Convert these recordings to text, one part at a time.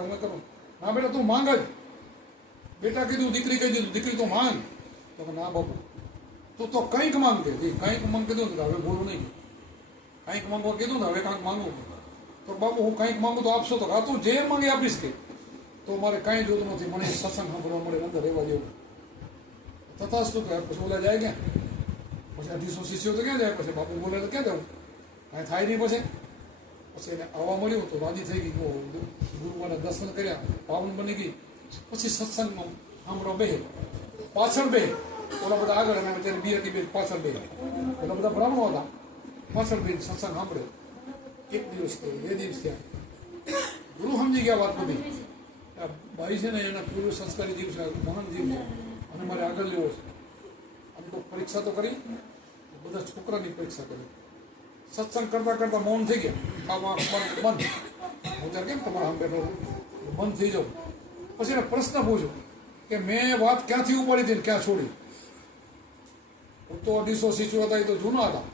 હું કરું. ના બેટા, તું માંગ જ બેટા કીધું, દીકરી કહી દીધું, દીકરી તો માંગ. તો કે ના બાપુ. તું તો કંઈક માંગ દે કંઈક માંગ કીધું ને હવે બોલું નહીં. કંઈક માંગવા કીધું ને હવે કાંઈક માંગવું. તો બાપુ, હું કંઈક માંગુ તો આપશો તો તું જે માંગે આપીશ કે. તો મારે કાંઈ જોતું નથી. મને સત્સંગ સાંભળવા મળે, અંદર રહેવા જેવું તથાસ્તુ તો પછી બોલા જાય ક્યાં? પછી અઢીસો શિષ્યો તો ક્યાં જાય? પછી બાપુ બોલે તો ક્યાં જવું? કાંઈ થાય નહીં પછી. પછી એને આવવા મળ્યું તો રાજી થઈ ગઈ ઓ, ગુરુવાના દર્શન કર્યા પાવન બની ગઈ પછી સત્સંગમાં હમણાં બે પાછળ બે ઓલા બધા આગળ અને અત્યારે બી હતી બેન પાછળ બે. ઓલા બધા બ્રાહ્મણો હતા પાછળ બે સત્સંગ સાંભળ્યો. એક દિવસ થયો બે દિવસ થયા. ગુરુ સમજી ગયા વાત બધી. આ બાઈ છે ને એના પૂર્વ સંસ્કારી જીવ છે મહાન જીવ છે. અને મારે આગળ લેવો છે. અમે તો પરીક્ષા તો કરી બધા છોકરાની પરીક્ષા કરી. સત્સંગ કરતા કરતા મૌન થઈ ગયા. આમાં બંધ હું ત્યારે કેમ તમારા આમ બેઠો મન થઈ જાઉં. પછી એને પ્રશ્ન પૂછો કે મેં વાત ક્યાંથી ઉપાડી હતી ક્યાં છોડી? હું તો અઢીસો શિશુ હતા, એ તો જૂના હતા.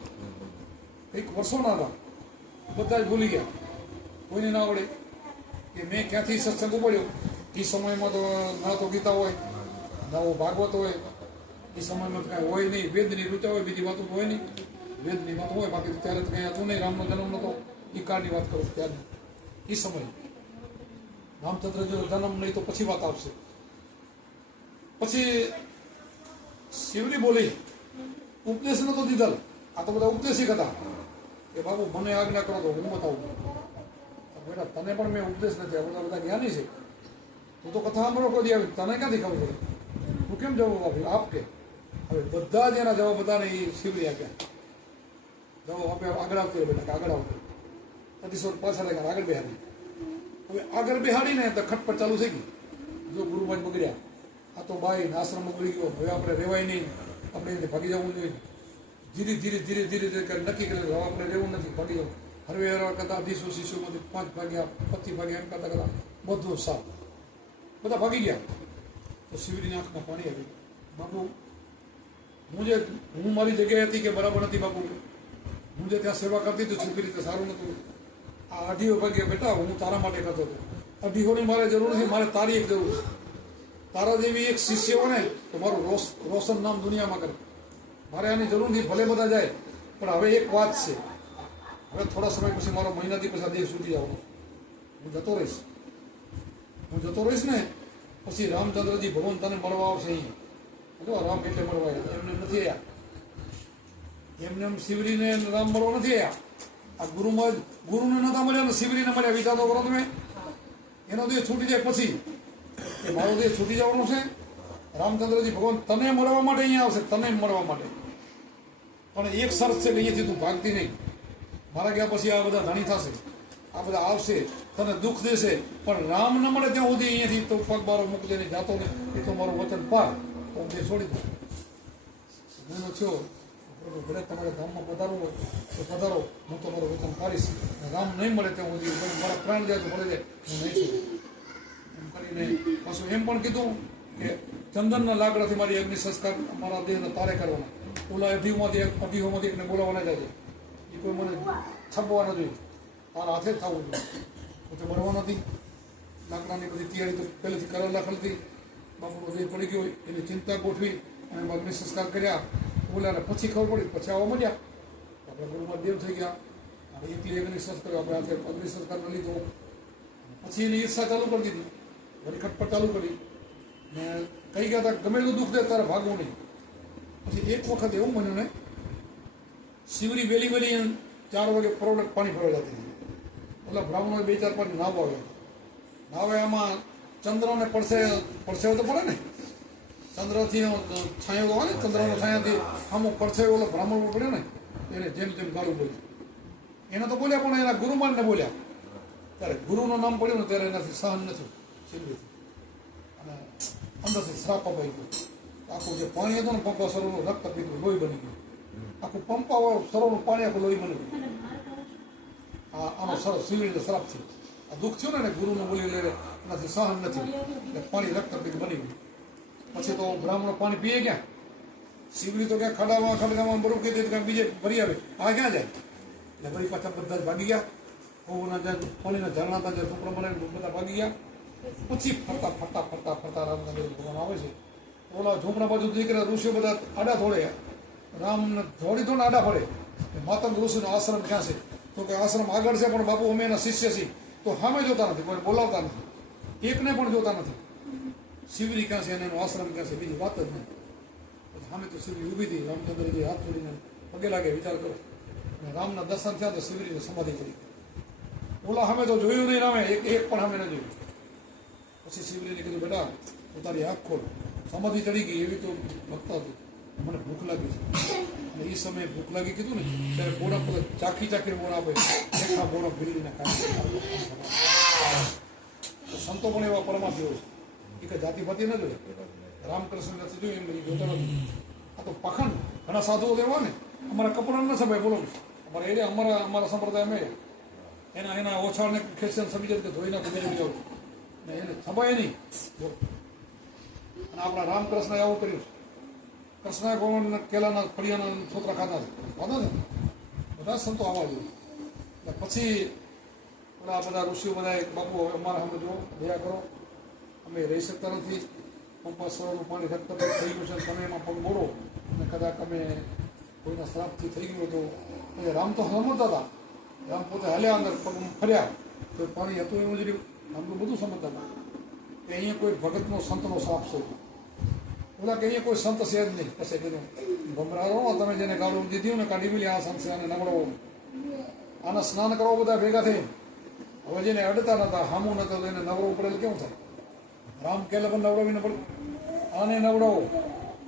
એક વર્ષોના હતા. બધા જ ભૂલી ગયા. કોઈને ના આવડે કે મેં ક્યાંથી સત્સંગ ઉપાડ્યો? એ સમયમાં તો ના તો ગીતા હોય, ના ભાગવત હોય. એ સમયમાં કાંઈ હોય નહીં. વેદની રૂચા હોય, બીજી વાતો હોય નહીં. વેદની વાતો હોય, બાકી ત્યારે તો કંઈ હતું નહીં. રામનો જન્મ નતો એ કાળની વાત કરું ત્યારે. એ સમય. રામચંદ્રજીનો જન્મ નહીં તો પછી વાત આવશે. પછી શિવની બોલી ઉપદેશ નતો દીધલ. આ તો બધા ઉપદેશિક હતા. કે બાબુ, મને આજ્ઞા કરો તો હું બતાવું. બેટા, તને પણ મેં ઉપદેશ નથી આ બધા બધા જ્ઞાની છે. તું તો કથા સાંભળો કોઈ આવી, તને ક્યાંથી ખબર પડે? તું કેમ જવાબ આપ્યો આપ કે. હવે બધા જ એના જવાબ બધાને એ શિવરી આપ્યા. જવાબ અમે આગળ આવતો હોય બેટા આગળ આવતો અઢીસો પાછળ આવ્યા આગળ બેહાડી હવે આગળ બેહાડીને તો ખટપટ ચાલુ થઈ ગઈ. જો ગુરુમાં બગડ્યા, આ તો બાઈ આશ્રમ બગડી ગયો, હવે આપણે રહેવાય નહીં. આપણે એને ભાગી જવું જોઈએ. ધીરે ધીરે ધીરે ધીરે ધીરે કરી નક્કી કરે હવે આપણે રહેવું નથી, ભાગી જવું. હરવે હરવા કરતા અઢીસો શિશુમાંથી પાંચ ભાગ્યા, પચીસ ભાગ્યા એમ કરતા કરતા બધું સાફ. બધા ભાગી ગયા. તો શિવની આંખમાં પાણી આવ્યું બાપુ, હું જે હું મારી જગ્યાએ હતી કે બરાબર નથી બાપુ? હું જે ત્યાં સેવા કરતી હતી છુપી રીતે સારું નતું. આ અઢીઓ ભાગ્યા બેટા, હું તારા માટે કરતો હતો. અઢીઓની મારે જરૂર નથી, મારે તારી એક જરૂર છે. તારા જેવી એક શિષ્ય હોય ને તો મારું રોશ રોશન નામ દુનિયામાં કરે. મારે આની જરૂર નથી, ભલે બધા જાય, પણ હવે એક વાત છે. હવે થોડા સમય પછી મારો મહિનાથી પછી આ દેહ છૂટી જવાનો હું જતો રહીશ. હું જતો રહીશ ને, પછી રામચંદ્રજી ભગવાન તને મળવા આવશે અહીં રામ એટલે મળવા એમને નથી આવ્યા. એમને એમ શિવરીને રામ મળવા નથી આવ્યા આ ગુરુમાં ગુરુને નતા મળ્યા અને શિવરીને મળ્યા. વિચાર તો કરો તમે. એનો દેહ છૂટી જાય પછી. એ મારો દેહ છૂટી જવાનો છે. રામચંદ્રજી ભગવાન તને મળવા માટે અહીંયા આવશે. તને મળવા માટે. પણ એક શરત છે કે અહીંયાથી તું ભાગતી નહીં. મારા ગયા પછી આ બધા ધણી થશે. આ બધા આવશે. તને દુઃખ દેશે. પણ રામ ન મળે ત્યાં સુધી અહીંયાથી તો પગ મારો મૂકજે નહીં. જાતો ને એ તો મારું વચન પાર. તો હું છોડી દઉં. થયો? ભલે તમારે ધામમાં પધારવું હોય તો પધારો, હું તમારું વચન પાડીશ ગામ નહીં મળે ત્યાં સુધી મારા પ્રાણ જાય તો મળે જાય, હું નહીં છું એમ કરીને પાછું એમ પણ કીધું કે ચંદનના લાકડાથી મારી અગ્નિ સંસ્કાર મારા દેહને તારે કરવાના. ઓલા અઢીઓમાંથી એક અઢીઓમાંથી એકને બોલાવવાના જાય એ કોઈ મને છપવા ન જોઈએ. તારા હાથે જ થવું જોઈએ. પોતે મળવા નથી. લાકડાની બધી તૈયારી તો પહેલેથી કરેલ રાખેલ હતી બાપુનો દેહ પડી ગયો એની ચિંતા ગોઠવી અને અગ્નિ સંસ્કાર કર્યા. બોલ્યા ને પછી ખબર પડી, પછી આવવા મળ્યા આપણે ગુરુમાં દેવ થઈ ગયા. અને એકલી અગ્નિ સંસ્કાર આપણે આજે અગ્નિ સંસ્કાર ન લીધો. પછી એની ઈર્ષા ચાલુ કરી દીધી. વળી ખટપટ ચાલુ કરી. ને કહી ગયા હતા ગમે એટલું દુઃખ દે, તારે ભાગવું નહીં. પછી એક વખત એવું બન્યું ને, શિવરી વેલી વેલી ચાર વાગે પરોડક પાણી ભરવા જતી હતી. એટલે બ્રાહ્મણો બે ચાર પાણી નાવ આવે નાવે આમાં ચંદ્રને પડશે પડશે તો પડે ને? ચંદ્રથી છાંયો હોય ને, ચંદ્રનો છાયાથી આમો પડશે ઓલો બ્રાહ્મણ પડ્યો ને, એને જેમ તેમ ગાળું બોલ્યું. એને તો બોલ્યા પણ એના ગુરુમાનને બોલ્યા. ત્યારે ગુરુનું નામ પડ્યું ને ત્યારે એનાથી સહન નથી શિવરીથી અને અંદરથી શ્રાપ અપાઈ ગયો. આખું જે પાણી હતું ને પંપા સરોવરનું, રક્ત પીધું, લોહી બની ગયું. આખું પંપાવાળું સરોનું પાણી, આખું લોહી બની ગયું. આ, આનો સર સિવિલ શ્રાપ છે આ દુઃખ થયું ને ગુરુને બોલી લે એનાથી સહન નથી એટલે પાણી રક્તપીત બની ગયું. પછી તો બ્રાહ્મણો પાણી પીએ ક્યાં? શિવડી તો ક્યાં ખડામાં ખડગામાં બરોબર કીધું ક્યાં બીજે ભરી આવે. આ ક્યાં જાય? એટલે ભાઈ પાછા બધા જ ભાગી ગયા. ઓના જાય પાણીના ઝરણા હતા ટુકડો છોકરા બધા ભાગી ગયા. પછી ફરતા ફરતા ફરતા ફરતા રામનગર ભગવાન આવે છે. ઓલા ઝોપડા બાજુ દીકરા ઋષિઓ બધા આડા થોડે રામને થોડી થોડા આડા ફરે. માતંગ ઋષિનો આશ્રમ ક્યાં છે? તો કે આશ્રમ આગળ છે, પણ બાપુ અમે એના શિષ્ય છીએ. તો સામે જોતા નથી, કોઈ બોલાવતા નથી. એકને પણ જોતા નથી. શિવરી કાંસે અને એનો આશ્રમ કાંસે, બીજી વાત જ નહીં સામે તો શિવરી ઊભી હતી રામચંદ્રજી હાથ જોડીને પગે લાગે, વિચાર કરો. અને રામના દર્શન થયા તો શિવરીને સમાધિ કરી. ઓલા સામે તો જોયું નહીં રામે, એક એક પણ સામે ન જોયું. પછી શિવરીને કીધું, બેટા પોતાની આંખ ખોલ. સમાધિ ચડી ગઈ, એવી તો ભક્ત હતી. મને ભૂખ લાગી છે. અને એ સમયે ભૂખ લાગી કીધું ને, ત્યારે પર ચાખી ચાખી બોણા આપે. દેખા બોડા ભીલીને ખાય. સંતો પણ એવા પરમાર્થીઓ છે. એ કે જાતિપાતિ ન જોઈએ. રામકૃષ્ણ નથી જોયું, એમ બધી જોતા નથી. આ તો પખંડ, ઘણા સાધુઓ લેવા ને, અમારા કપડા ન સભાય બોલો અમારા એરિયા, અમારા અમારા સંપ્રદાય અમે. એના એના ઓછાને ખેંચીને સમજી કે ધોઈ નાખો મેળવી જાવ ને એને સભાય નહીં. અને આપણા રામકૃષ્ણ આવું કર્યું છે. કૃષ્ણ ભગવાન કેલાના ફળિયાના છોકરા ખાતા છે. વાંધો ને બધા સંતો આવવા જોઈએ. પછી ઓલા બધા ઋષિઓ બધા બાપુ, હવે અમારા સામે જો દયા કરો. અમે રહી શકતા નથી પંપા સવારનું પાણી રક્ત થઈ ગયું છે. તમે એમાં પણ બોલો. અને કદાચ અમે કોઈના શ્રાપથી થઈ ગયું હતું એટલે રામ તો સમજતા હતા. રામ પોતે હાલ્યા અંદર ફર્યા. તો પાણી હતું એવું જ રહ્યું. રામ તો બધું સમજતા હતા. કે અહીંયા કોઈ ભગતનો સંતનો શ્રાપ છે. ઓલા કે અહીંયા કોઈ સંત છે જ નહીં. પછી કીધું ભમરારો તમે જેને ગાળું દીધું ને કાઢી મિલી આ સંત છે અને નબળો. આના સ્નાન કરવા બધા ભેગા થઈ હવે જેને અડતા નતા, હામું નતા, તો એને નવરો પડેલ કેવું થાય? રામ કેલે પણ નવડાવીને પડે આને નવડાવો.